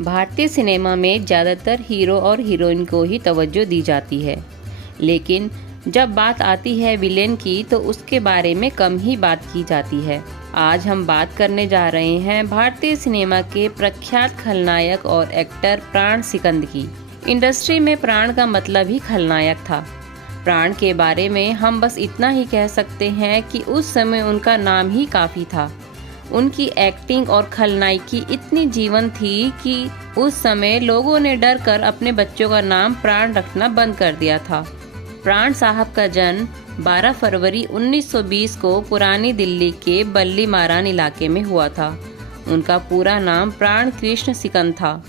भारतीय सिनेमा में ज़्यादातर हीरो और हीरोइन को ही तवज्जो दी जाती है, लेकिन जब बात आती है विलेन की तो उसके बारे में कम ही बात की जाती है। आज हम बात करने जा रहे हैं भारतीय सिनेमा के प्रख्यात खलनायक और एक्टर प्राण सिकंद की। इंडस्ट्री में प्राण का मतलब ही खलनायक था। प्राण के बारे में हम बस इतना ही कह सकते हैं कि उस समय उनका नाम ही काफ़ी था। उनकी एक्टिंग और खलनायकी इतनी जीवंत थी कि उस समय लोगों ने डर कर अपने बच्चों का नाम प्राण रखना बंद कर दिया था। प्राण साहब का जन्म 12 फरवरी 1920 को पुरानी दिल्ली के बल्ली मारान इलाके में हुआ था। उनका पूरा नाम प्राण कृष्ण सिकंद था,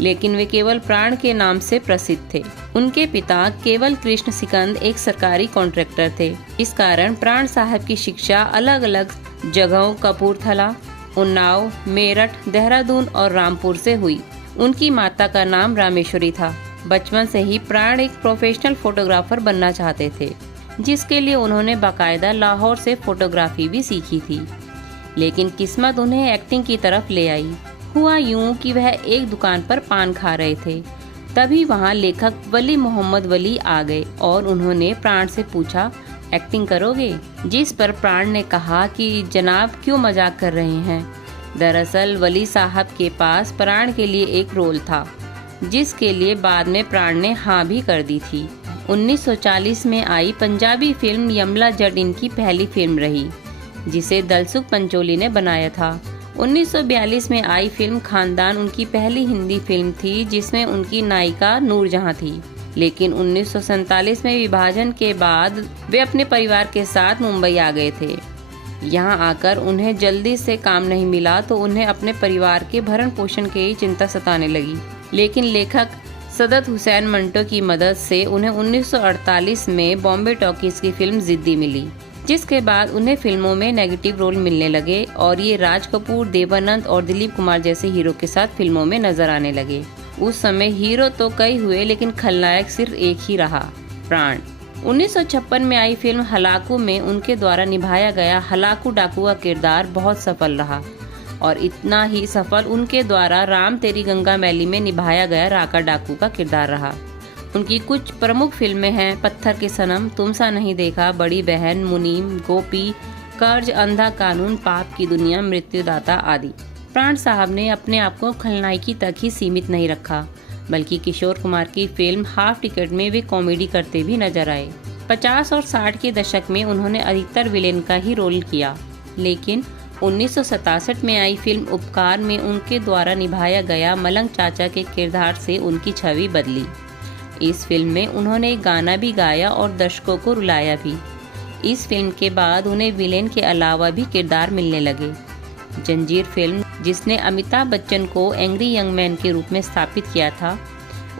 लेकिन वे केवल प्राण के नाम से प्रसिद्ध थे। उनके पिता केवल कृष्ण सिकंद एक सरकारी कॉन्ट्रैक्टर थे। इस कारण प्राण साहब की शिक्षा अलग अलग जगहों कपूरथला, उन्नाव, मेरठ, देहरादून और रामपुर से हुई। उनकी माता का नाम रामेश्वरी था। बचपन से ही प्राण एक प्रोफेशनल फोटोग्राफर बनना चाहते थे, जिसके लिए उन्होंने बाकायदा लाहौर से फोटोग्राफी भी सीखी थी। लेकिन किस्मत उन्हें एक्टिंग की तरफ ले आई। हुआ यूं कि वह एक दुकान पर पान खा रहे थे, तभी वहां लेखक वली मोहम्मद वली आ गए और उन्होंने प्राण से पूछा, एक्टिंग करोगे? जिस पर प्राण ने कहा कि जनाब क्यों मजाक कर रहे हैं। दरअसल वली साहब के पास प्राण के लिए एक रोल था, जिसके लिए बाद में प्राण ने हाँ भी कर दी थी। 1940 में आई पंजाबी फिल्म यमला जट इनकी पहली फिल्म रही, जिसे दलसुख पंचोली ने बनाया था। 1942 में आई फिल्म खानदान उनकी पहली हिंदी फिल्म थी, जिसमें उनकी नायिका नूरजहां थी। लेकिन 1947 में विभाजन के बाद वे अपने परिवार के साथ मुंबई आ गए थे। यहाँ आकर उन्हें जल्दी से काम नहीं मिला तो उन्हें अपने परिवार के भरण पोषण की ही चिंता सताने लगी। लेकिन लेखक सदत हुसैन मंटो की मदद से उन्हें 1948 में बॉम्बे टॉकीज की फिल्म जिद्दी मिली, जिसके बाद उन्हें फिल्मों में नेगेटिव रोल मिलने लगे और ये राज कपूर, देवानंद और दिलीप कुमार जैसे हीरो के साथ फिल्मों में नजर आने लगे। उस समय हीरो तो कई हुए, लेकिन खलनायक सिर्फ एक ही रहा, प्राण। 1956 में आई फिल्म हलाकू में उनके द्वारा निभाया गया हलाकू डाकू का किरदार बहुत सफल रहा और इतना ही सफल उनके द्वारा राम तेरी गंगा मैली में निभाया गया राका डाकू का किरदार रहा। उनकी कुछ प्रमुख फिल्में हैं पत्थर के सनम, तुमसा नहीं देखा, बड़ी बहन, मुनीम, गोपी, कर्ज, अंधा कानून, पाप की दुनिया, मृत्युदाता आदि। प्राण साहब ने अपने आप को खलनायकी तक ही सीमित नहीं रखा, बल्कि किशोर कुमार की फिल्म हाफ टिकट में वे कॉमेडी करते भी नजर आए। 50 और 60 के दशक में उन्होंने अधिकतर विलेन का ही रोल किया, लेकिन 1967 में आई फिल्म उपकार में उनके द्वारा निभाया गया मलंग चाचा के किरदार से उनकी छवि बदली। इस फिल्म में उन्होंने एक गाना भी गाया और दर्शकों को रुलाया भी। इस फिल्म के बाद उन्हें विलेन के अलावा भी किरदार मिलने लगे। जंजीर फिल्म, जिसने अमिताभ बच्चन को एंग्री यंग मैन के रूप में स्थापित किया था,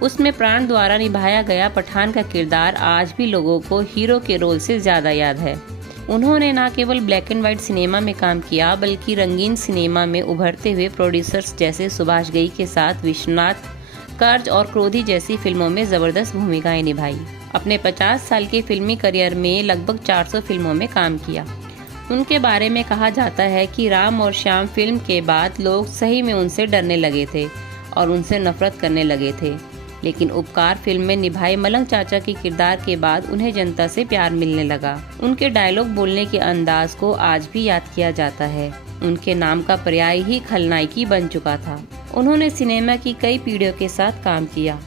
उसमें प्राण द्वारा निभाया गया पठान का किरदार आज भी लोगों को हीरो के रोल से ज्यादा याद है। उन्होंने न केवल ब्लैक एंड व्हाइट सिनेमा में काम किया, बल्कि रंगीन सिनेमा में उभरते हुए प्रोड्यूसर्स जैसे सुभाष घई के साथ विश्वनाथ, कर्ज और क्रोधी जैसी फिल्मों में जबरदस्त भूमिकाएं निभाई। अपने 50 साल के फिल्मी करियर में लगभग 400 फिल्मों में काम किया। उनके बारे में कहा जाता है कि राम और श्याम फिल्म के बाद लोग सही में उनसे डरने लगे थे और उनसे नफरत करने लगे थे, लेकिन उपकार फिल्म में निभाए मलंग चाचा के किरदार के बाद उन्हें जनता से प्यार मिलने लगा। उनके डायलॉग बोलने के अंदाज को आज भी याद किया जाता है। उनके नाम का पर्याय ही खलनायकी बन चुका था। उन्होंने सिनेमा की कई पीढ़ियों के साथ काम किया।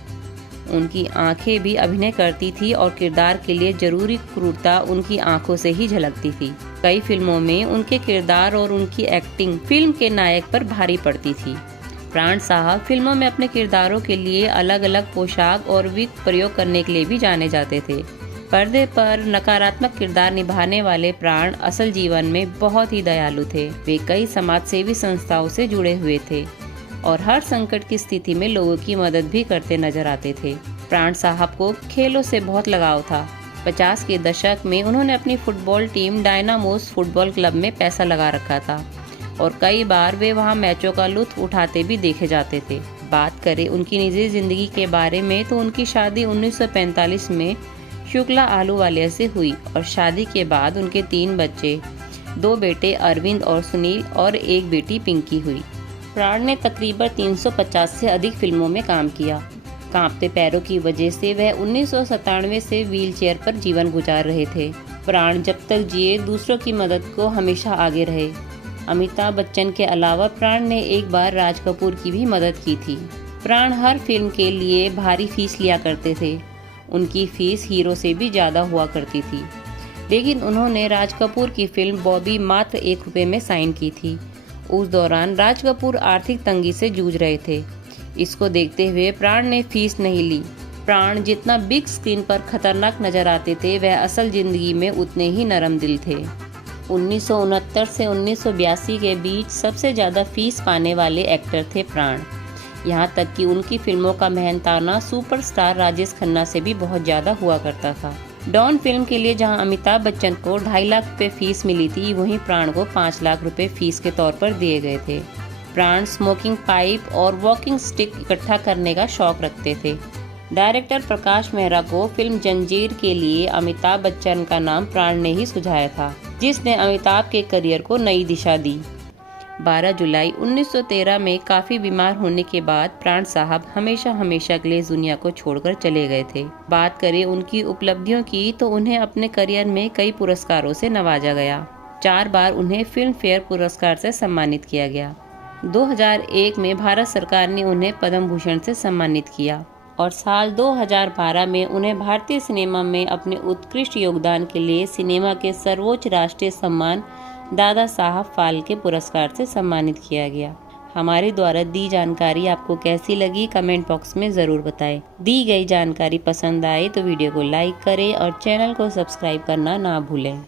उनकी आंखें भी अभिनय करती थी और किरदार के लिए जरूरी क्रूरता उनकी आंखों से ही झलकती थी। कई फिल्मों में उनके किरदार और उनकी एक्टिंग फिल्म के नायक पर भारी पड़ती थी। प्राण साहब फिल्मों में अपने किरदारों के लिए अलग अलग पोशाक और विग प्रयोग करने के लिए भी जाने जाते थे। पर्दे पर नकारात्मक किरदार निभाने वाले प्राण असल जीवन में बहुत ही दयालु थे। वे कई समाजसेवी संस्थाओं से जुड़े हुए थे और हर संकट की स्थिति में लोगों की मदद भी करते नजर आते थे। प्राण साहब को खेलों से बहुत लगाव था। 50 के दशक में उन्होंने अपनी football team Dynamos football club में पैसा लगा रखा था और कई बार वे वहां मैचों का लुत्फ उठाते भी देखे जाते थे। बात करें उनकी निजी जिंदगी के बारे में तो उनकी शादी 1945 में शुक्ला आलूवालिया से हुई और शादी के बाद उनके 3 बच्चे, 2 बेटे अरविंद और सुनील और एक बेटी पिंकी हुई। प्राण ने तकरीबन 350 से अधिक फिल्मों में काम किया। कांपते पैरों की वजह से वह 1997 से व्हीलचेयर पर जीवन गुजार रहे थे। प्राण जब तक जिए दूसरों की मदद को हमेशा आगे रहे। अमिताभ बच्चन के अलावा प्राण ने एक बार राज कपूर की भी मदद की थी। प्राण हर फिल्म के लिए भारी फीस लिया करते थे। उनकी फीस हीरो से भी ज़्यादा हुआ करती थी, लेकिन उन्होंने राज कपूर की फिल्म बॉबी मात्र ₹1 में साइन की थी। उस दौरान राज कपूर आर्थिक तंगी से जूझ रहे थे। इसको देखते हुए प्राण ने फीस नहीं ली। प्राण जितना बिग स्क्रीन पर खतरनाक नजर आते थे, वह असल जिंदगी में उतने ही नरम दिल थे। 1969 से 1982 के बीच सबसे ज़्यादा फीस पाने वाले एक्टर थे प्राण। यहाँ तक कि उनकी फिल्मों का मेहनताना सुपरस्टार राजेश खन्ना से भी बहुत ज़्यादा हुआ करता था। डॉन फिल्म के लिए जहां अमिताभ बच्चन को 2.5 लाख रुपए फीस मिली थी, वहीं प्राण को 5 लाख रुपए फीस के तौर पर दिए गए थे। प्राण स्मोकिंग पाइप और वॉकिंग स्टिक इकट्ठा करने का शौक रखते थे। डायरेक्टर प्रकाश मेहरा को फिल्म जंजीर के लिए अमिताभ बच्चन का नाम प्राण ने ही सुझाया था, जिसने अमिताभ के करियर को नई दिशा दी। 12 जुलाई 1913 में काफ़ी बीमार होने के बाद प्राण साहब हमेशा के लिए इस दुनिया को छोड़कर चले गए थे। बात करें उनकी उपलब्धियों की तो उन्हें अपने करियर में कई पुरस्कारों से नवाजा गया। 4 बार उन्हें फिल्म फेयर पुरस्कार से सम्मानित किया गया। 2001 में भारत सरकार ने उन्हें पद्म भूषण से सम्मानित किया और साल 2012 में उन्हें भारतीय सिनेमा में अपने उत्कृष्ट योगदान के लिए सिनेमा के सर्वोच्च राष्ट्रीय सम्मान दादा साहब फाल्के पुरस्कार से सम्मानित किया गया। हमारे द्वारा दी जानकारी आपको कैसी लगी कमेंट बॉक्स में ज़रूर बताएं। दी गई जानकारी पसंद आए तो वीडियो को लाइक करें और चैनल को सब्सक्राइब करना ना भूलें।